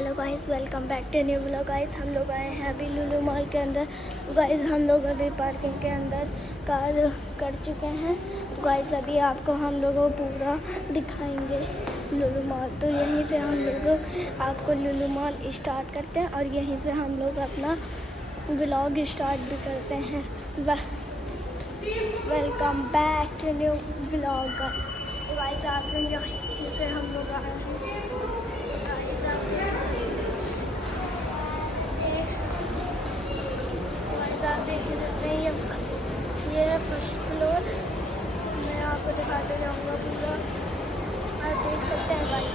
Hello guys, welcome back to new vlog. Guys हम लोग आए हैं अभी लुलु मॉल के अंदर। गाइस हम लोग अभी पार्किंग के अंदर कार कर चुके हैं। गाइस अभी आपको हम लोग पूरा दिखाएंगे लुलु मॉल। तो यहीं से हम लोग आपको लुलु मॉल स्टार्ट करते हैं और यहीं से हम लोग अपना व्लॉग स्टार्ट भी करते हैं। Welcome back to new vlog guys. Guys आप लोग यहीं से हम लोग आए हैं। आप देख सकते हैं ये है फर्स्ट फ्लोर। मैं आपको दिखाते जाऊंगा पूरा। आप देख सकते हैं गाइस,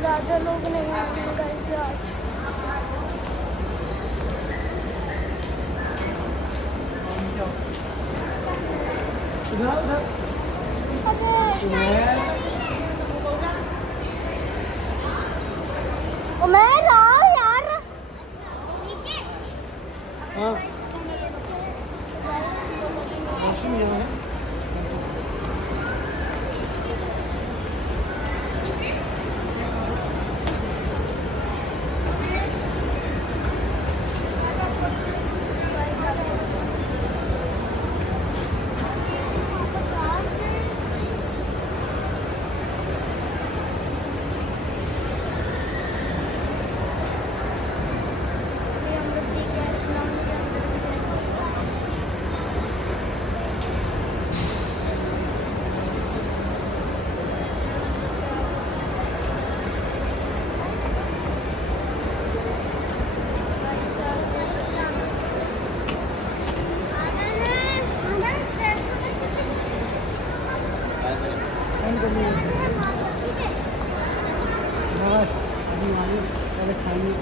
ज़्यादा लोग नहीं आए हैं गाइस आज। मैं लाओ यार नीचे। हाँ वॉशरूम यहाँ है। अभी पहले खाएंगे।